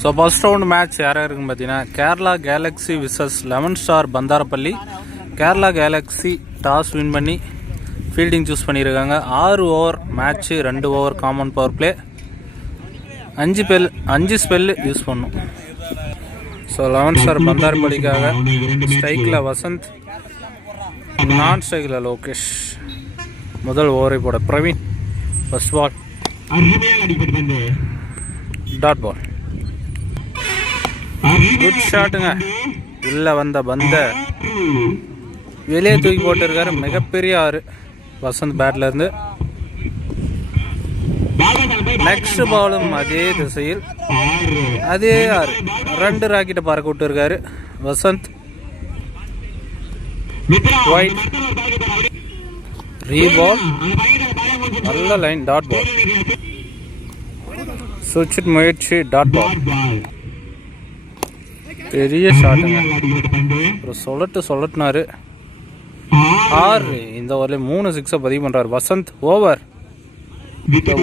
So first round match யாராக இருக்குன்னு பார்த்தீங்கன்னா Kerala Galaxy versus 11 star Bandarapalli. Kerala Galaxy toss win பண்ணி ஃபீல்டிங் சூஸ் பண்ணியிருக்காங்க. 6 over match, 2 over common power play, 5 spell use பண்ணும். So 11 star பந்தாரப்பள்ளிக்காக ஸ்ட்ரைக்கில் வசந்த், நான் ஸ்ட்ரைக்கில் லோகேஷ். முதல் ஓவரை போட Praveen. First ball dot ball. Good ஷாட்டுங்க. உள்ள வந்த பந்த வெளியே தூக்கி போட்டிருக்காரு. மிகப்பெரிய 6 வசந்த் பேட்ல இருந்து. நெக்ஸ்ட் பாலும் அதே திசையில் அதே 6, 2 ராக்கெட்டை பறக்க விட்டுருக்காரு வசந்த். ஒயிட் ரீபால், நல்ல லைன், டாட் பால். சுவிட்ச் முயற்சி, டாட் பால். பெரிய ஷாட்டுங்க. ஒரு சொல்லட்டுனாரு. 6 இந்த ஓவரில் 3 6 பதிவு பண்ணுறாரு வசந்த். ஓவர்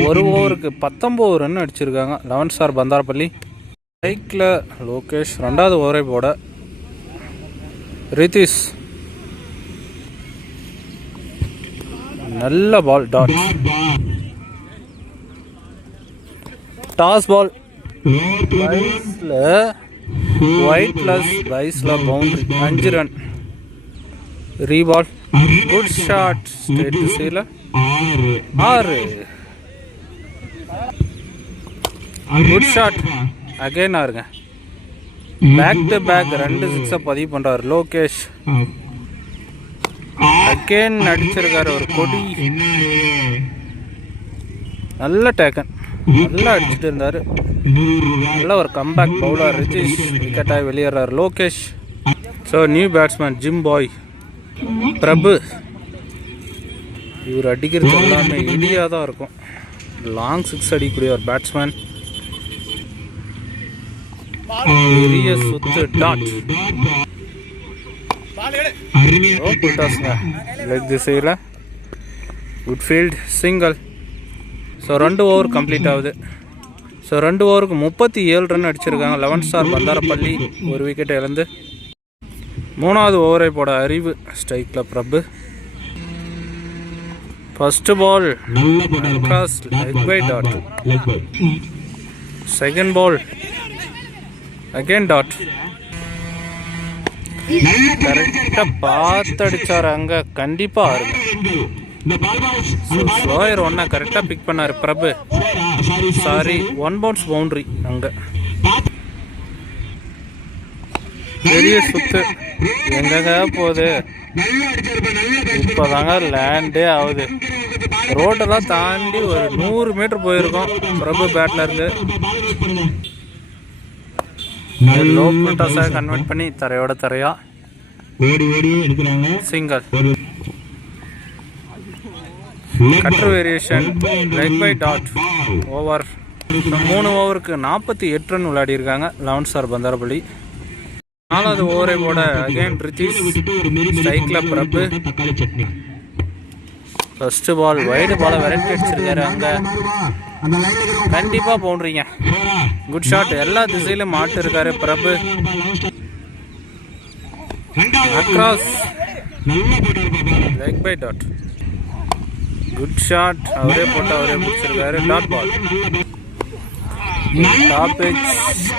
ஒரு ஓவருக்கு 19 ரன் அடிச்சிருக்காங்க 11 ஸ்டார் பந்தாரப்பள்ளி. ஸ்ட்ரைக்கில் லோகேஷ். 2வது ஓவரை போட ரிதிஷ். நல்ல ball, dot. Toss ball white plus பைஸ்ல boundary, 5 run. Re-ball, good shot. Straight திசையில் 6. குட் ஷாட் அகைன் 6ங்க. பேக் டு பேக் 2 6 பதிவு பண்றாரு லோகேஷ். அகைன் அடிச்சிருக்காரு ஒரு கொடி. நல்ல டேக்கன், நல்லா அடிச்சுட்டு இருந்தாரு. நல்ல ஒரு கம்பேக் பவுலர் ரிதிஷ். விக்கெட்டாக வெளியேறாரு Lokesh. So new batsman gym boy Prabhu. இவர் அடிக்கிறது எல்லாமே இடியாக தான் இருக்கும். லாங் 6 அடிக்கக்கூடிய ஒரு பேட்ஸ்மேன். பெரிய சுத்து, டாட். லெக் திசையில் good field, single. So 2 over complete ஆகுது. ஸோ 2 ஓவருக்கு 37 ரன் அடிச்சிருக்காங்க 11 ஸ்டார் பந்தாரப்பள்ளி. ஒரு விக்கெட் இழந்து 3வது ஓவரை போட அறிவு. ஸ்ட்ரைக்கில் Prabhu. First ball leg bye dot. Second ball again dot. கரெக்டாக பார்த்து அடிச்சார். அங்கே கண்டிப்பாக ஸ்லோயர் 1 கரெக்டாக பிக் பண்ணார் பிரபு. Sorry, 1 bounce boundary. அங்கே பெரிய சுத்து. எங்க போகுது இப்போதாங்க லேண்டே ஆகுது. ரோட்டெல்லாம் தாண்டி ஒரு 100 மீட்டர் போயிருக்கோம் பிரபு பேட்ல இருந்து. லோ டாஸாக கன்வெர்ட் பண்ணி தரையோட தரையா single. Cutter variation, leg bye dot. Over 3 ஓவருக்கு 48 ரன் விளையாடி இருக்காங்க 11 ஸ்டார் பந்தாரப்பள்ளி. 4வது ஓவரை போட அகைன் ரிதிஷ். ஸ்ட்ரைக்கில் பிரபு. ஃபர்ஸ்ட் பால் வைடு பாலை விரட்டி அடிச்சிருக்காரு. அங்கே கண்டிப்பாக பவுண்டரிங்க. Good shot. எல்லா திசையிலும் மாட்டு இருக்காரு Prabhu. Across, leg bye dot. Good shot. அவரே போட்டு அவரே முடிச்சிருக்காரு. Dot ball.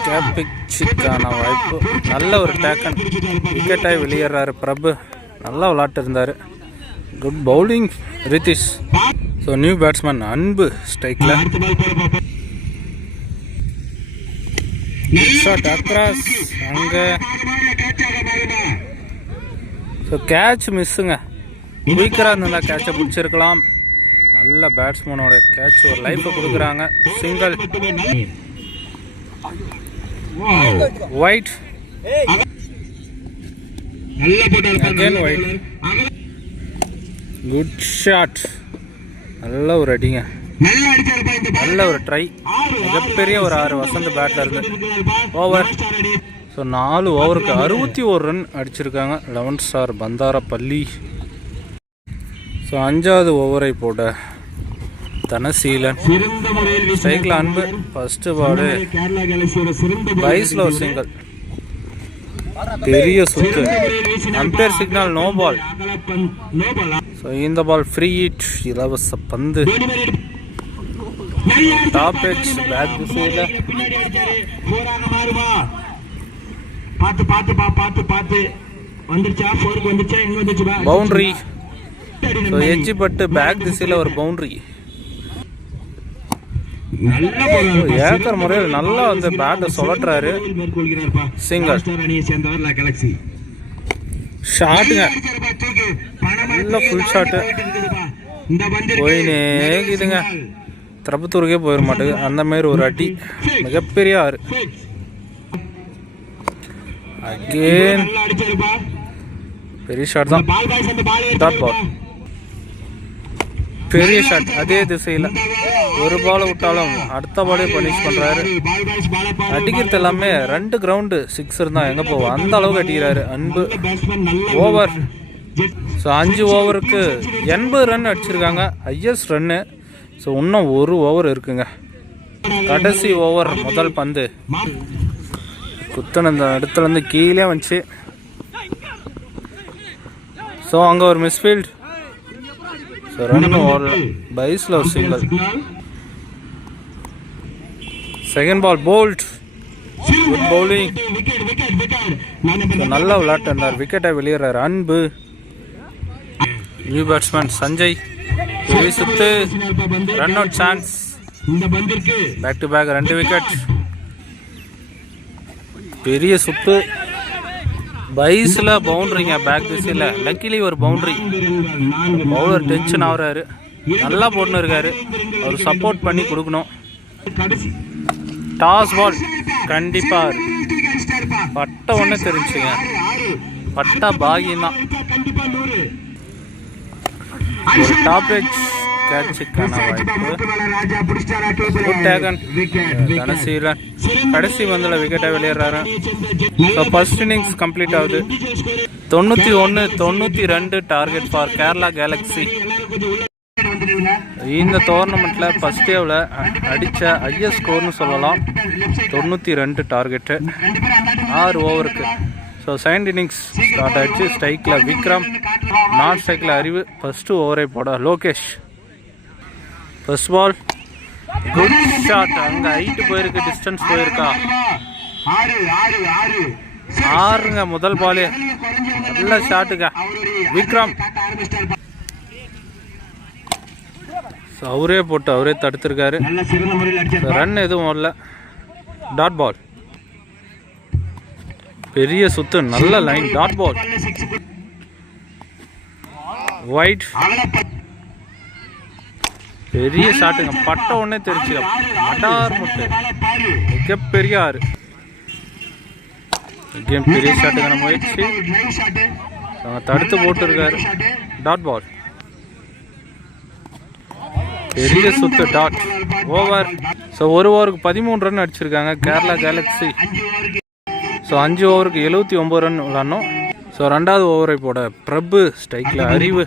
டாப்பிச்சுக்கான வாய்ப்பு. நல்ல ஒரு டேக்கன். விக்கெட்டாக வெளியேறாரு பிரபு. நல்லா விளையாட்டு இருந்தார். Good bowling Rithish. So new batsman Anbu ஸ்ட்ரைக்கில். Shot across. அங்கே ஸோ கேட்ச் மிஸ்ஸுங்க. குயிக்கராக இருந்தால் கேட்சை பிடிச்சிருக்கலாம். நல்ல பேட்ஸ்மேனோட கேட்ச் ஒரு லைஃப்பை கொடுக்குறாங்க. Single. Wide again wide. Good shot. நல்ல ஒரு அடிங்க, நல்ல ஒரு ட்ரை. மிகப்பெரிய ஒரு 6 வசந்த் பேட்ல இருந்து. ஓவர். ஸோ 4 ஓவருக்கு 61 ரன் அடிச்சிருக்காங்க 11 ஸ்டார் பந்தாரப்பள்ளி. ஸோ 5வது ஓவரை போட தனசீலன் ஸ்ட்ரைக்கில் அன்பு. ஃபஸ்ட்டு பாலு பைஸில் ஒரு சிங்கிள். பெரிய சுத்து. Umpire signal no ball. So இந்த பால் ஃப்ரீ ஹிட், இலவச பந்து. டாப் எட்ஜ் பேக் திசையில் பவுண்டரி. ஸோ எட்ஜி பட்டு பேக் திசையில் ஒரு பவுண்டரி. ஏக்கர் முறையில் நல்லா வந்து பேட்டை சுழட்டுறாரு. சிங்கர் ஷாட்டுங்க, நல்ல ஃபுல் ஷாட்டு போயினே இருக்குதுங்க. திருப்பத்தூருக்கே போயிட மாட்டேங்குது அந்த மாதிரி ஒரு அடி. மிகப்பெரிய ஆறு. அகேன் பெரிய ஷாட் தான். Dot ball. பெரிய ஷாட் அதே திசையில். ஒரு பால் விட்டாலும் அடுத்த பாலே பனிஷ் பண்ணுறாரு. அடிக்கிறது எல்லாமே 2 கிரவுண்டு 6 தான். எங்கே போவோம் அந்த அளவுக்கு அடிக்கிறாரு அன்பு. ஓவர். ஸோ 5 ஓவருக்கு 80 ரன் அடிச்சிருக்காங்க, ஹையஸ்ட் ரன்னு. ஸோ இன்னும் 1 ஓவர் இருக்குங்க. கடைசி ஓவர். முதல் பந்து குத்தன இந்த இடத்துலேருந்து கீழே வந்துச்சு. ஸோ அங்கே ஒரு மிஸ்ஃபீல்ட். So run over. பைஸில் ஒரு single. Second ball bowled. Good bowling. நல்லா விளையாட்டு இருந்தார். விக்கெட்டை வெளியேறாரு அன்பு. New batsman Sanjay. பெரிய சுத்து. Run out chance. Back to back 2 wicket. பெரிய சுத்து. பைஸில் பவுண்டரிங்க பேக் திசையில். லக்கிலி ஒரு பவுண்டரி. பவுலர் டென்ஷன் ஆகுறாரு. நல்லா போட்டுன்னு இருக்காரு. அவர் சப்போர்ட் பண்ணி கொடுக்கணும். டாஸ் பால் கண்டிப்பாக பட்ட ஒன்று தெரிஞ்சுங்க. பட்டா பாகியம் தான். ஒரு டாப் எட்ஜ் கேட்சுக்கான வாய்ப்பு. குட் டேகன். தனசீலன் கடைசி பந்தில் விக்கெட்டை வெளியேறாரு. ஸோ ஃபர்ஸ்ட் இன்னிங்ஸ் கம்ப்ளீட் ஆகுது. 91-92 டார்கெட் ஃபார் கேரளா கேலக்ஸி. இந்த டோர்னமெண்ட்டில் ஃபர்ஸ்ட் டேவில் அடித்த ஹையஸ்ட் ஸ்கோர்னு சொல்லலாம். 92 டார்கெட்டு 6 ஓவருக்கு. ஸோ செகண்ட் இன்னிங்ஸ் ஸ்டார்ட் ஆகிடுச்சு. ஸ்ட்ரைக்கில் விக்ரம், நான் ஸ்ட்ரைக்கில் அறிவு. ஃபஸ்ட்டு ஓவரை போட Lokesh. First ball good shot. அங்கே ஹைட்டு போயிருக்கு, டிஸ்டன்ஸ் போயிருக்கா. 6ங்க முதல் பாலே. நல்ல ஷாட்டுங்க விக்ரம். அவரே போட்டு அவரே தடுத்திருக்காரு. ரன் எதுவும் வரல. Dot ball. பெரிய சுத்து. நல்ல லைன். Dot ball. வைட். பெரிய ஷாட்டுங்க. பட்ட உடனே தெரிச்சு அடார் முட்டு. மிகப்பெரிய ஆறு. பெரிய ஷாட்டுக்கான முயற்சி. தடுத்து போட்டுருக்காரு. Dot ball. பெரிய சுத்து. டாட். ஓவர். ஸோ 1 ஓவருக்கு 13 ரன் அடிச்சிருக்காங்க கேரளா கேலக்ஸி. ஸோ 5 ஓவருக்கு 79 ரன் விளாடணும். ஸோ 2வது ஓவரை போட பிரபு. ஸ்ட்ரைக்கில் அறிவு.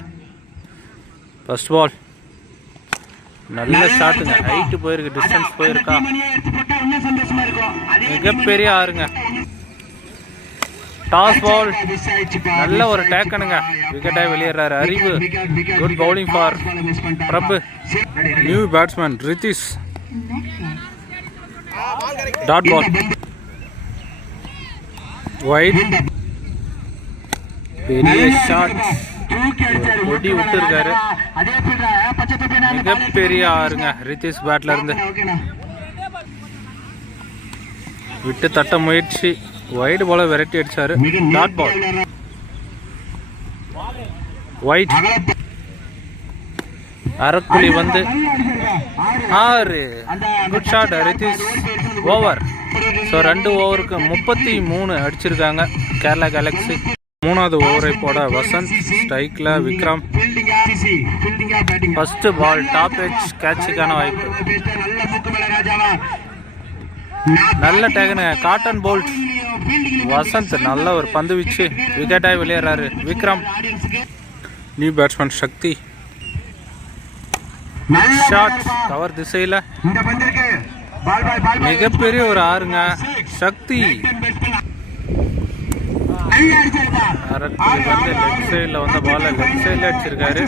ஃபர்ஸ்ட் பால் நல்ல ஷாட்டுங்க. ஹைட்டு போயிருக்கு, டிஸ்டன்ஸ் போயிருக்கா. மிகப்பெரிய ஆறுங்க. டாஸ் பால். நல்ல ஒரு டேக்கனுங்க. விக்கெட்டாக வெளியேறாரு Arivu. Good bowling for Prabhu. New batsman Rithish. Dot ball. Wide. பெரிய ஷாட். கொடி விட்டு இருக்காரு. மிகப்பெரிய ஆறுங்க ரித்திஷ் பேட்ல இருந்து. விட்டு தட்ட முயற்சி. வைடு போல விரட்டி அடிச்சாரு. Dot ball. வைட். அரக்குழி வந்து 6. Good shot Rithish. Over. So 2 ஓவருக்கு 33 அடிச்சிருக்காங்க கேரளா கேலக்ஸி. 3வது ஓவரை போட வசந்த். ஸ்ட்ரைக்கில் Vikram. First ball top edge கேட்சுக்கான வாய்ப்பு. நல்ல டேகனு. Caught and bowled. வசந்த் நல்ல ஒரு பந்து வீச்சு. விக்கெட்டாக வெளியேறாரு விக்ரம். நியூ பேட்ஸ்மேன் சக்தி. ஷாட் கவர் திசையில் மிகப்பெரிய ஒரு ஆறுங்க. சக்தி லெஃப்ட் சைடில் வந்த பால் லெஃப்ட் சைடில் அடிச்சிருக்காரு.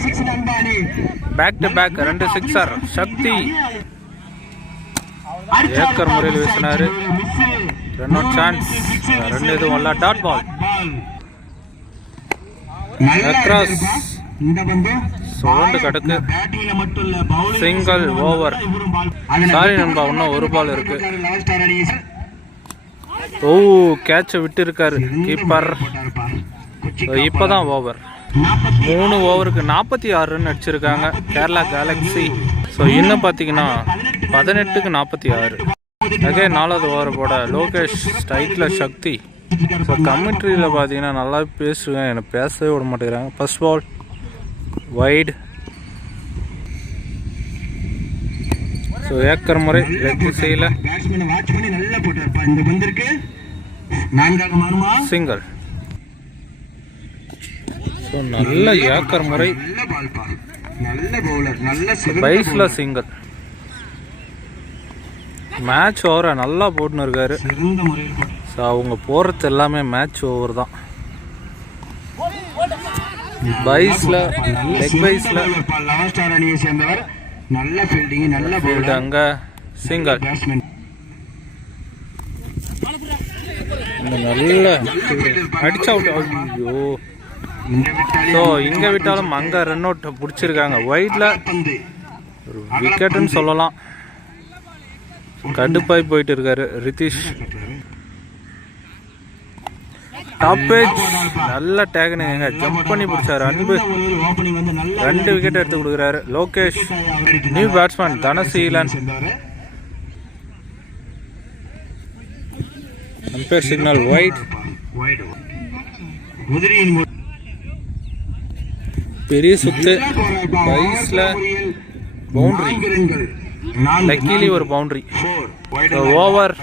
Back to back 2 sixer. Sakthi ஏக்கர் முறையில் வீசினாரு. Run out chance. 2 எதுவும் இல்ல. டாட் பால் அக்ராஸ் சோண்டு கடக்கு. Single over. சாரி நண்பா, இன்னும் ஒரு பால் இருக்கு. ஓ, கேட்ச விட்டு இருக்காரு கீப்பர். இப்பதான் ஓவர். 3 ஓவருக்கு 46 ரன் அடிச்சிருக்காங்க கேரளா கேலக்ஸி. ஸோ இன்னும் பார்த்தீங்கன்னா 18க்கு 46. அதே 4வது ஓவர் போட லோகேஷ் ஸ்ட்ரைக்கில் சக்தி. ஸோ கமெண்ட்ரியில் பார்த்தீங்கன்னா நல்லா பேசுவேன், எனக்கு பேசவே விட மாட்டேங்கிறாங்க. First ball wide. ஸோ ஏக்கர் முறை லெக் திசையில் சிங்கிள். ஸோ நல்ல ஏக்கர் முறை பைஸில் சிங்கிள். மேட்ச் ஓவரை நல்லா போட்டுன்னு இருக்காரு. ஸோ அவங்க போடுறது எல்லாமே மேட்ச் ஓவர் தான். பைஸில் லெக் பைஸில் நல்ல ஃபீல்டிங், நல்ல ஃபீல்ட். அங்க சிங்கிள். நல்ல அடிச்சு அவுட். ஐயோ, ஸோ இங்கே விட்டாலும் அங்கே ரன் அவுட் பிடிச்சிருக்காங்க. வைடில் ஒரு விக்கெட்டுன்னு சொல்லலாம். கடுப்பாய் போயிட்டு இருக்காரு ரிதீஷ். டாப் ஏஜ் நல்ல டேக்னுங்க, ஜம்ப் பண்ணி பிடிச்சாரு. அன்பு 2 விக்கெட் எடுத்து கொடுக்குறாரு. Lokesh new batsman Dhanaseelan. Umpire signal wide. பெரிய சுத்து. பைஸ்ல பவுண்டரி. லக்கிலி ஒரு பவுண்டரி. ஓவர்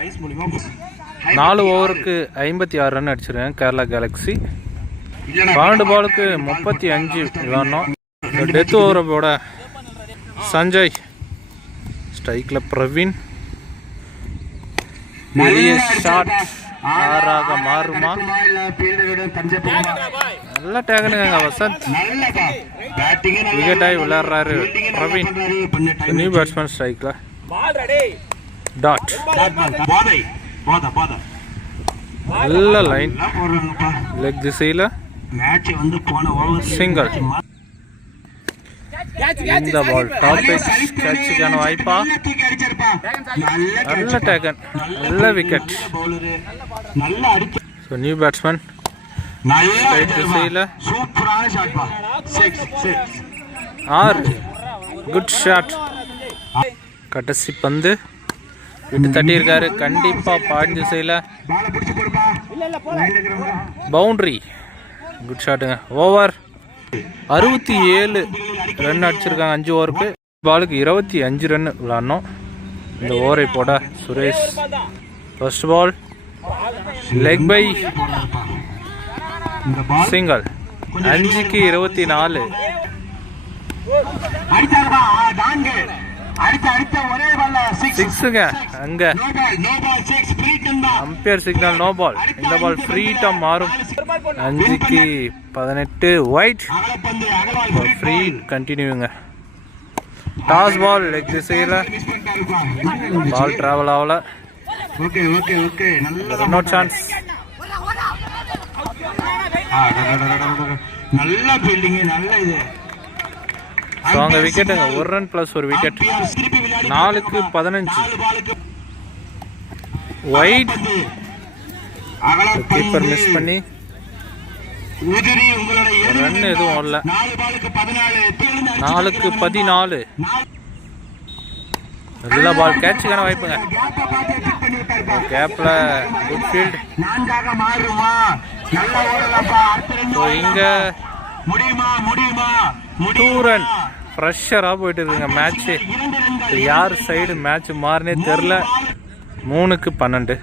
4 ஓவருக்கு 56 ரன் அடிச்சிருக்கேன் கேரளா கேலக்ஸி. 12 பாலுக்கு 35 விளாடணும். டெத் ஓவரோட சஞ்சய் ஸ்ட்ரைக்கில் பிரவீன். பெரிய ஷாட் ஆறாக மாறுமா? நல்ல டேகனுங்க வசந்த். விக்கெட்டாகி விளையாடுறாரு பிரவீன். நியூ பேட்ஸ்மேன் ஸ்ட்ரைக்கில் டாட். நல்ல லைன் லெக் திசையில் சிங்கிள். இந்த பால் டாப் கேட்சுக்கான வாய்ப்பா? நல்ல டேகன், நல்ல wicket. So new batsman straight திசையில் 6. Good shot. கடைசி பந்து விட்டு தட்டி இருக்காரு. கண்டிப்பா பாயிண்ட் திசையில் பவுண்டரி. குட் ஷாட்டுங்க. ஓவர் 67 ரன் அடிச்சிருக்காங்க 5 ஓவருக்கு. பாலுக்கு 25 ரன் விளாடணும். இந்த ஓவரை போட Suresh. First ball leg bye single. 5க்கு 24. சிக்ஸுங்க. அங்க அம்பையர் சிக்னல் நோ பால். இந்த பால் ஃப்ரீ டம் மாறும். 5க்கு 18 ஒயிட். ஃப்ரீ கண்டினியூங்க. டாஸ் பால் லெக் திசையில் பால் டிராவல் ஆகல. No chance. நல்ல ஃபீல்டிங், நல்ல இது. ஸோ அங்கே விக்கெட்டுங்க. 1 ரன் ப்ளஸ் 1 விக்கெட். 4க்கு 15 ஒயிட். கீப்பர் மிஸ் பண்ணி ரன் எதுவும் வரல. 4க்கு 14. நல்ல பால். கேட்சுக்கான வாய்ப்புங்க. கேப்ல குட் ஃபீல்ட். இங்க 2 ரன். ப்ரெஷராக போயிட்டு இருக்குங்க மேட்ச்சு. யார் சைடு மேட்ச் மாறினே தெரில. 3க்கு 12.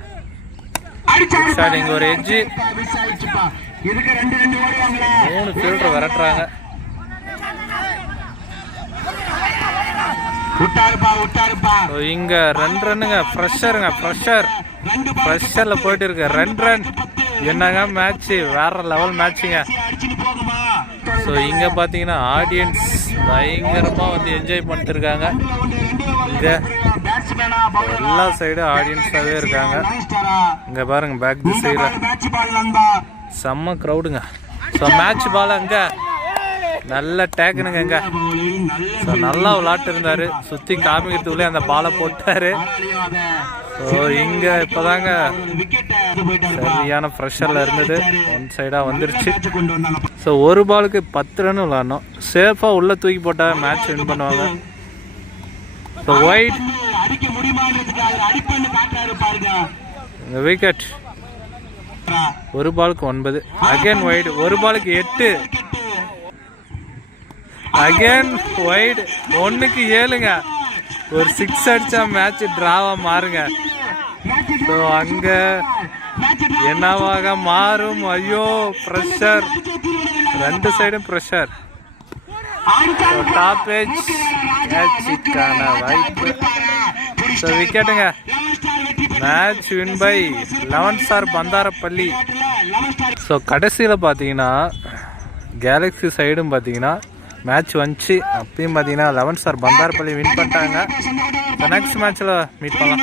இங்கே ஒரு எட்ஜு. 3 ஃபீல்டர் விரட்டுறாங்க. இங்க 2 ரன்னுங்க. ஃப்ரெஷர்ல போயிட்டு இருக்கு. 2 ரன். என்னங்க மேட்ச், வேற லெவல் மேட்சுங்க. ஸோ இங்க பாத்தீங்கன்னா ஆடியன்ஸ் பயங்கரமா வந்து என்ஜாய் பண்ணிட்டு இருக்காங்க. இங்க எல்லா சைடும் ஆடியன்ஸாவே இருக்காங்க. இங்க பாருங்க பேக் திசையில செம்ம க்ரௌடுங்க. ஸோ மேட்ச் பால் அங்க நல்ல டேக்குனுங்க. இங்க ஸோ நல்லா விளாட்டு இருந்தாரு. சுத்தி காமிக்கிறதுக்குள்ளே அந்த பாலை போட்டாரு. ஸோ இங்க இப்பதாங்க சரியான ப்ரெஷர்ல இருந்தது. ஒன் சைடா வந்துருச்சு. ஸோ ஒரு பாலுக்கு 10 ரன் விளாடணும். சேஃபா உள்ள தூக்கி போட்டா மேட்ச் வின் பண்ணுவாங்க. So white wicket. ஒரு பாலுக்கு 9. Again white. ஒரு பாலுக்கு 8. Again white. 1க்கு 7ங்க. ஒரு 6 அடிச்சா மேட்ச் டிராவா மாறுங்க. ஸோ அங்க என்னவாக மாறும்? ஐயோ ப்ரெஷர், 2 சைடும் ப்ரெஷர். டாப் ஏஜ் கேட்சுக்கான வாய்ப்பு. ஸோ விக்கெட்டுங்க. Match win by 11 star Pandarapalli. So கடைசியில் பார்த்தீங்கன்னா கேலக்ஸி சைடும் பார்த்தீங்கன்னா மேட்ச் வந்துச்சு. அப்பயும் பார்த்தீங்கன்னா 11 ஸ்டார் பந்தாரப்பள்ளி வின் பண்ணிட்டாங்க. நெக்ஸ்ட் மேட்ச்சில் மீட் பண்ணலாம்.